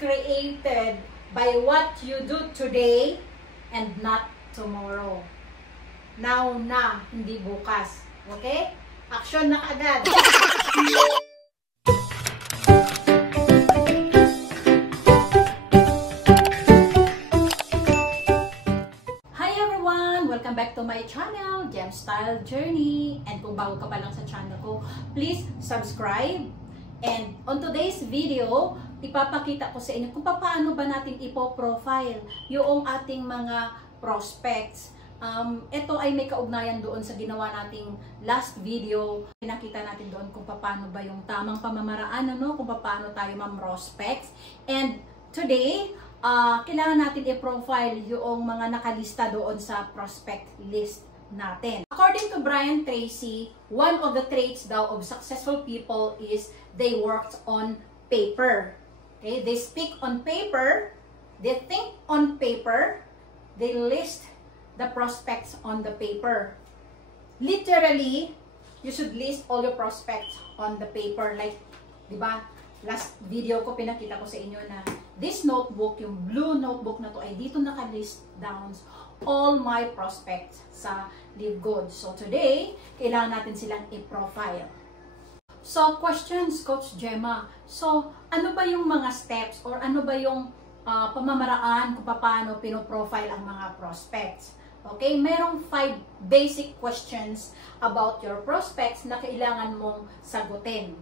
created by what you do today and not tomorrow. Now na, hindi bukas. Okay? Action na agad. Hi everyone! Welcome back to my channel, Gem Style Journey. And kung bago ka pa lang sa channel ko, please subscribe. And on today's video, ipapakita ko sa inyo kung paano ba natin ipo-profile yung ating mga prospects. Ito ay may kaugnayan doon sa ginawa nating last video. Nakita natin doon kung paano ba yung tamang pamamaraan, kung paano tayo ma-prospects. And today, kailangan natin i-profile yung mga nakalista doon sa prospect list natin. According to Brian Tracy, one of the traits daw of successful people is they worked on paper. Okay? They speak on paper, they think on paper, they list the prospects on the paper. Literally, you should list all your prospects on the paper. Like, di ba? Last video ko, pinakita ko sa inyo na this notebook, yung blue notebook na to, ay dito nakalist down all my prospects sa Live Good. So today, kailangan natin silang i-profile. So, questions, Coach Gemma. So, ano ba yung mga steps or ano ba yung pamamaraan kung paano pinoprofile ang mga prospects? Okay, merong 5 basic questions about your prospects na kailangan mong sagutin.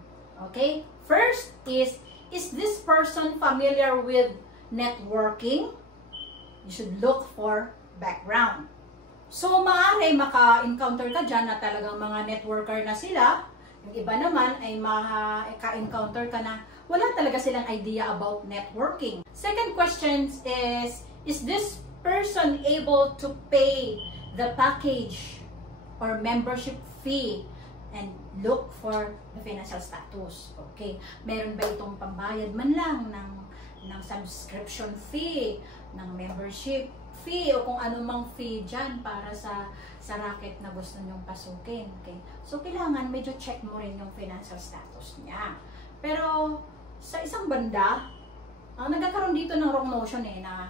Okay? First is this person familiar with networking? You should look for background. So, maaari maka-encounter ka dyan na talagang mga networker na sila. Yung iba naman ay maka-encounter ka na wala talaga silang idea about networking. Second question is this person able to pay the package or membership fee? And look for the financial status. Okay, meron ba itong pambayad man lang ng subscription fee, ng membership fee, o kung anumang fee dyan para sa racket na gusto nyong pasukin. Okay, so kailangan medyo check mo rin yung financial status niya. Pero sa isang banda, nagkakaroon dito ng wrong notion na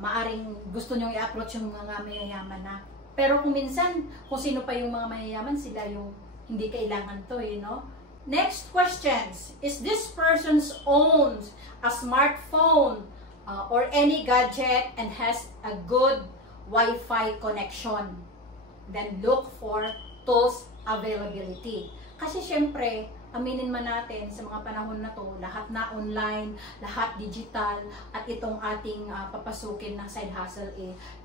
maaring gusto nyong i-approach yung mga mayayaman na. Pero kung minsan, kung sino pa yung mga mayayaman, sila yung hindi kailangan to, Next questions. Is this person's owns a smartphone or any gadget and has a good Wi-Fi connection? Then look for tools availability. Kasi syempre, aminin man natin sa mga panahon na to, lahat na online, lahat digital, at itong ating papasukin na side hustle,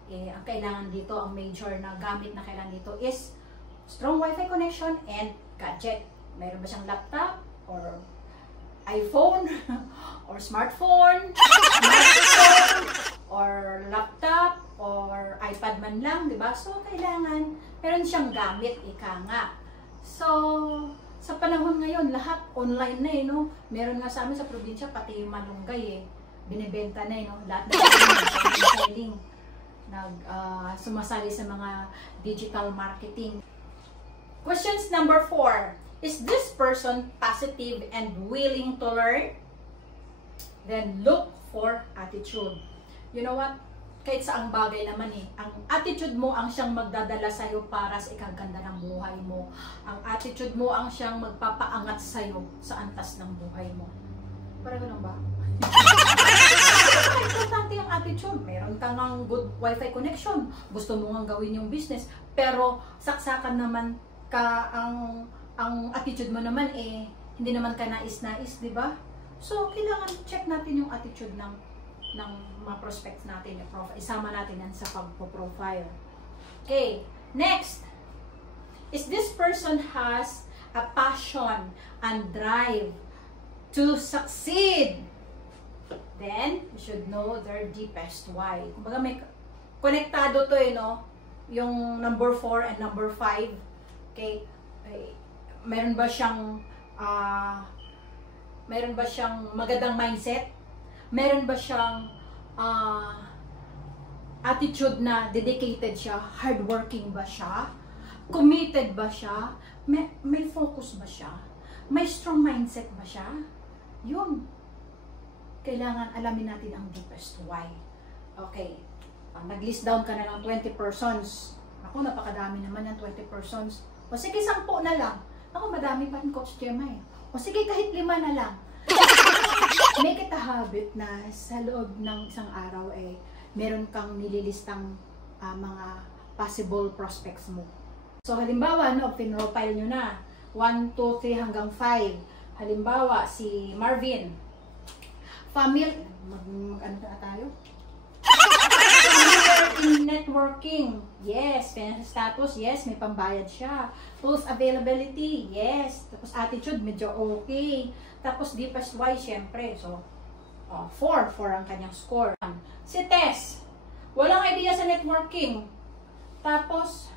ang kailangan dito, ang major na gamit na kailangan dito is strong Wi-Fi connection and gadget. Mayroon ba siyang laptop or iPhone or smartphone or laptop or iPad man lang, di ba? So, kailangan meron siyang gamit, ika nga. So, sa panahon ngayon, lahat online na Meron nga sa amin sa probinsya, pati yung malunggay binibenta na lahat na selling. Sumasali sa mga digital marketing. Questions number 4. Is this person positive and willing to learn? Then look for attitude. You know what? Kahit saang bagay naman ang attitude mo ang siyang magdadala sa'yo para sa ikaganda ng buhay mo. Ang attitude mo ang siyang magpapaangat sa'yo sa antas ng buhay mo. Parang ganun ba? Importante ang attitude. Meron ka ng good Wi-Fi connection. Gusto mo nga gawin yung business. Pero saksakan naman ka ang attitude mo naman hindi naman ka nais-nais, di ba? So, kailangan check natin yung attitude ng mga prospects natin. Isama natin yan sa pag-profile. Okay. Next. Is this person has a passion and drive to succeed? Then, you should know their deepest why. Kumbaga may konektado to yung number 4 and number 5. Okay? Meron ba siyang magandang mindset? Meron ba siyang attitude na dedicated siya? Hardworking ba siya? Committed ba siya? May focus ba siya? May strong mindset ba siya? Yun. kailangan alamin natin ang deepest why. Okay. Nag-list down ka na ng 20 persons. Ako, napakadami naman yung 20 persons. O sige, 10 na lang. Ako, madami pa rin, Coach Gemma eh. O sige, kahit 5 na lang. Make it a habit na sa loob ng isang araw meron kang nililistang mga possible prospects mo. So, halimbawa, pinrofile nyo na. 1, 2, 3 hanggang 5. Halimbawa, si Marvin. Ano na tayo? In networking, yes. Financial status, yes. May pambayad siya. Tools availability, yes. Tapos attitude, medyo okay. Tapos deepest why, syempre. So, 4 ang kanyang score. Si Tess, walang idea sa networking. Tapos,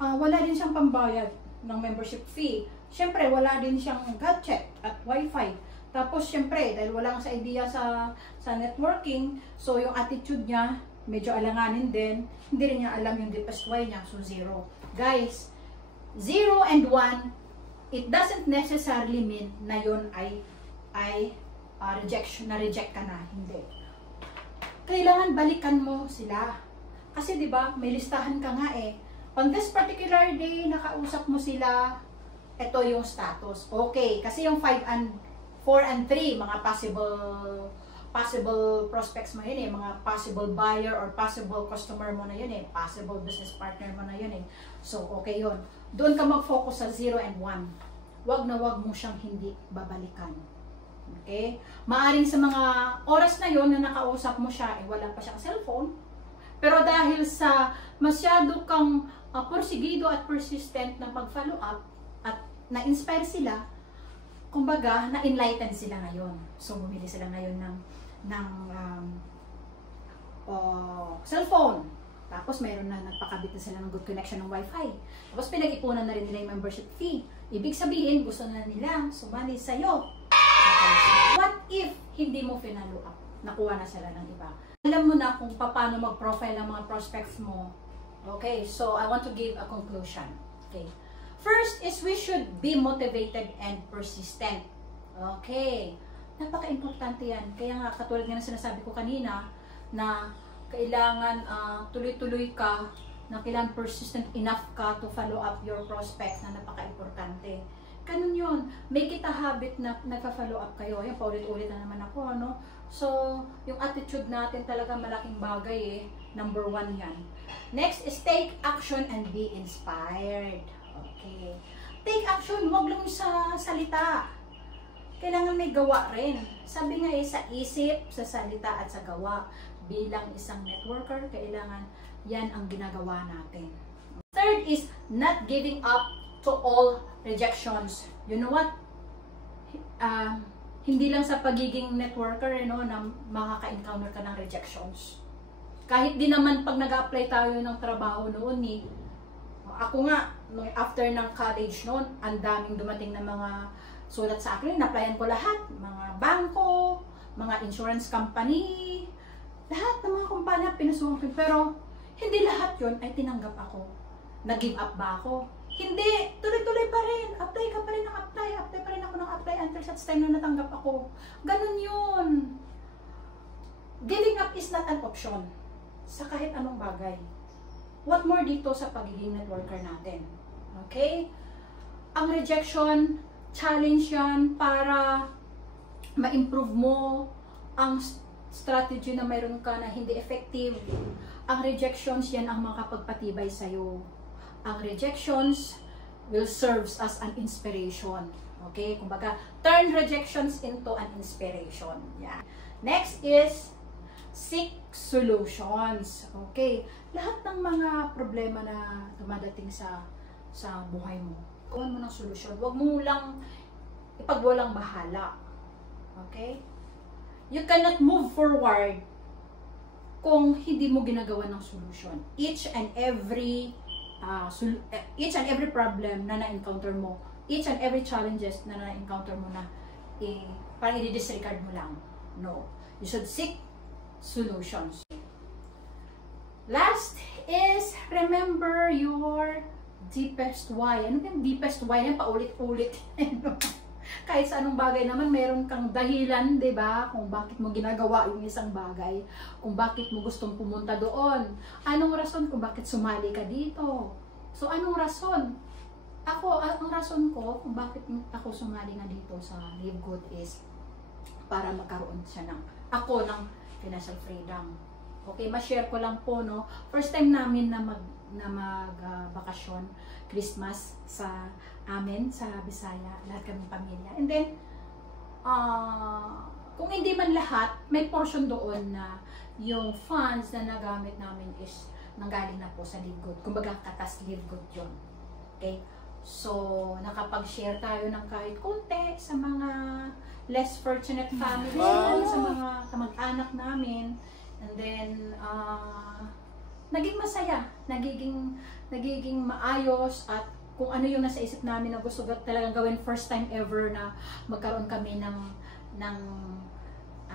wala din siyang pambayad ng membership fee. Syempre, wala din siyang gadget at wifi. Tapos, syempre, dahil wala sa idea sa networking, so yung attitude niya, medyo alanganin din. Hindi rin niya alam yung deepest why niya. So, 0. Guys, 0 and 1, it doesn't necessarily mean na yun ay rejection, na-reject ka na. Hindi. Kailangan balikan mo sila. Kasi, di ba, may listahan ka nga eh. On this particular day, nakausap mo sila, ito yung status. Okay, kasi yung 4 and 3, mga possible prospects mo yun eh, mga possible buyer or possible customer mo na yun eh, possible business partner mo na yun eh. So, okay yun. Doon ka mag-focus sa 0 and 1. Wag na wag mo siyang hindi babalikan. Okay? Maaring sa mga oras na yun na nakausap mo siya, wala pa siyang cellphone. Pero dahil sa masyado kang porsigido at persistent na pag-follow up at na-inspire sila, kumbaga, na-enlighten sila ngayon. So, bumili sila ngayon ng cellphone. Tapos, mayroon na nagpakabit na sila ng good connection ng wifi. Tapos, pinag-ipunan na rin nila yung membership fee. Ibig sabihin, gusto na nila sumali sa'yo. Okay. What if hindi mo finalo up? Nakuha na sila ng iba. Alam mo na kung paano mag-profile ng mga prospects mo. Okay, so I want to give a conclusion. Okay. First is we should be motivated and persistent. Okay. Napaka-importante yan. Kaya nga, katulad nga na sinasabi ko kanina, na kailangan tuloy-tuloy ka, na kailangan persistent enough ka to follow up your prospects na napaka-importante. Ganun yun. Make it a habit na nagpa-follow up kayo. Yan, paulit-ulit na naman ako, ano? So, yung attitude natin talaga malaking bagay eh. Number 1 yan. Next is take action and be inspired. Okay. Take action, huwag lang sa salita. Kailangan may gawa rin. Sabi nga eh, sa isip, sa salita at sa gawa. Bilang isang networker, kailangan yan ang ginagawa natin. Third is not giving up to all rejections. You know what? Hindi lang sa pagiging networker, na makaka-encounter ka ng rejections. Kahit din naman pag nag-apply tayo ng trabaho noon ako nga, after ng college noon, ang daming dumating na mga sulat sa akin, na-applyan ko lahat. Mga bangko, mga insurance company, lahat ng mga kumpanya pinasuhan ko. Pero, hindi lahat yun ay tinanggap ako. Nag-give up ba ako? Hindi, tuloy-tuloy pa rin. Apply ka pa rin ng apply. Apply pa rin ako ng apply until such time na natanggap ako. Ganun yun. Giving up is not an option sa kahit anong bagay. What more dito sa pagiging networker natin? Okay? Ang rejection, challenge yan para ma-improve mo ang strategy na mayroon ka na hindi effective. Ang rejections, yan ang makapagpatibay sa'yo. Ang rejections will serve as an inspiration. Okay? Kumbaga, turn rejections into an inspiration. Yeah. Next is seek solutions. Okay? Lahat ng mga problema na dumadating sa buhay mo, gawan mo ng solusyon. Huwag mo lang ipagwalang bahala. Okay? You cannot move forward kung hindi mo ginagawa ng solution. Each and every problem na na-encounter mo, each and every challenges na na-encounter mo na, parang i-disregard mo lang. No. You should seek solutions. Last is, remember your deepest why. Ano yung deepest why? Yan, paulit-ulit. Kahit sa anong bagay naman, meron kang dahilan, di ba? Kung bakit mo ginagawa yung isang bagay. Kung bakit mo gustong pumunta doon. Anong rason kung bakit sumali ka dito? So, anong rason? Ako, ang rason ko kung bakit ako sumali nga dito sa Live Good is para magkaroon siya ng financial freedom. Okay, ma-share ko lang po, no? First time namin na bakasyon, Christmas sa amin, sa Bisaya, lahat kaming pamilya. And then, kung hindi man lahat, may portion doon na yung funds na nagamit namin is nanggaling na po sa Live Good. Kumbaga, katas Live Good yun. Okay? So, nakapag-share tayo ng kahit konti sa mga less fortunate families, sa mga kamag-anak namin. And then, naging masaya, nagiging maayos, at kung ano yung nasa isip namin na gusto talagang gawin, first time ever na magkaroon kami ng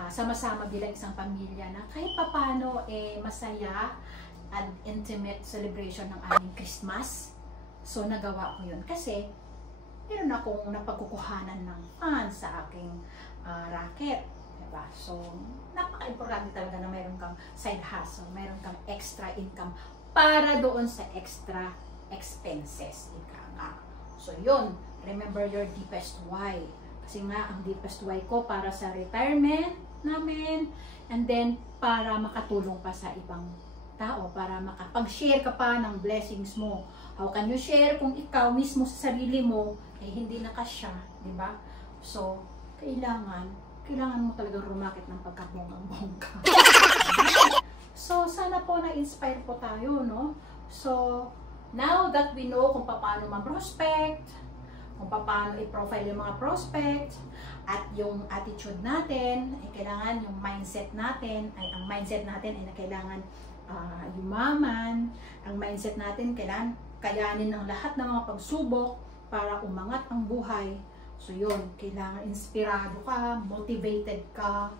sama-sama bilang isang pamilya na kahit papano masaya and intimate celebration ng aming Christmas. So, nagawa ko yun kasi meron akong napagkukuhanan ng funds sa aking racket. Diba? So, napaka-importante talaga na meron kang side hustle, meron kang extra income para doon sa extra expenses. Ika nga. So, yun. Remember your deepest why. Kasi nga, ang deepest why ko para sa retirement namin, and then para makatulong pa sa ibang tao, para makapag-share ka pa ng blessings mo. How can you share kung ikaw mismo sa sarili mo hindi nakasya, di ba? So, kailangan mo talagang rumakit ng pagkabonggang-bongga. So, sana po na-inspire po tayo, no? So, now that we know kung paano ma-prospect, kung paano i-profile yung mga prospect, at yung attitude natin, kailangan yung mindset natin, ang mindset natin ay kailangan yumaman, ang mindset natin kailangan kayanin ang lahat ng mga pagsubok para umangat ang buhay. So yun, kailangan inspirado ka, motivated ka,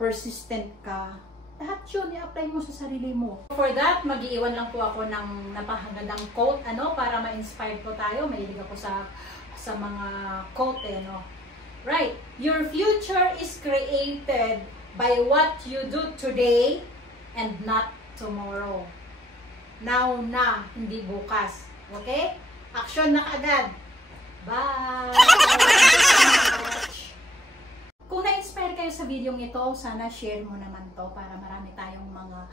persistent ka. Lahat yun, i-apply mo sa sarili mo. For that, mag-iiwan lang po ako ng napakagandang quote, para ma-inspire po tayo. Mahilig ako sa mga quote, no? Right, your future is created by what you do today and not tomorrow. Now na, hindi bukas. Okay? Action na agad. Bye! Kung na-inspire kayo sa video ito, sana share mo naman to para marami tayong mga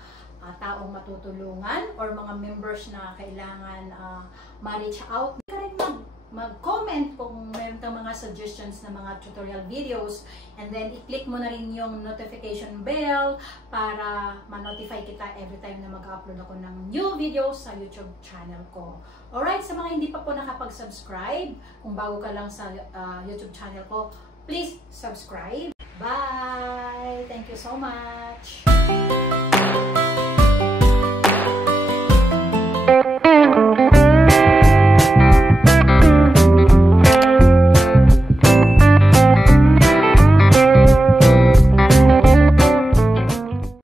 taong matutulungan or mga members na kailangan ma-reach out. Hindi ka rin mag-comment kung meron kang mga suggestions na mga tutorial videos, and then i-click mo na rin yung notification bell para ma-notify kita every time na mag-upload ako ng new videos sa YouTube channel ko. Alright, sa mga hindi pa po nakapag-subscribe, kung bago ka lang sa YouTube channel ko, please subscribe. Bye! Thank you so much!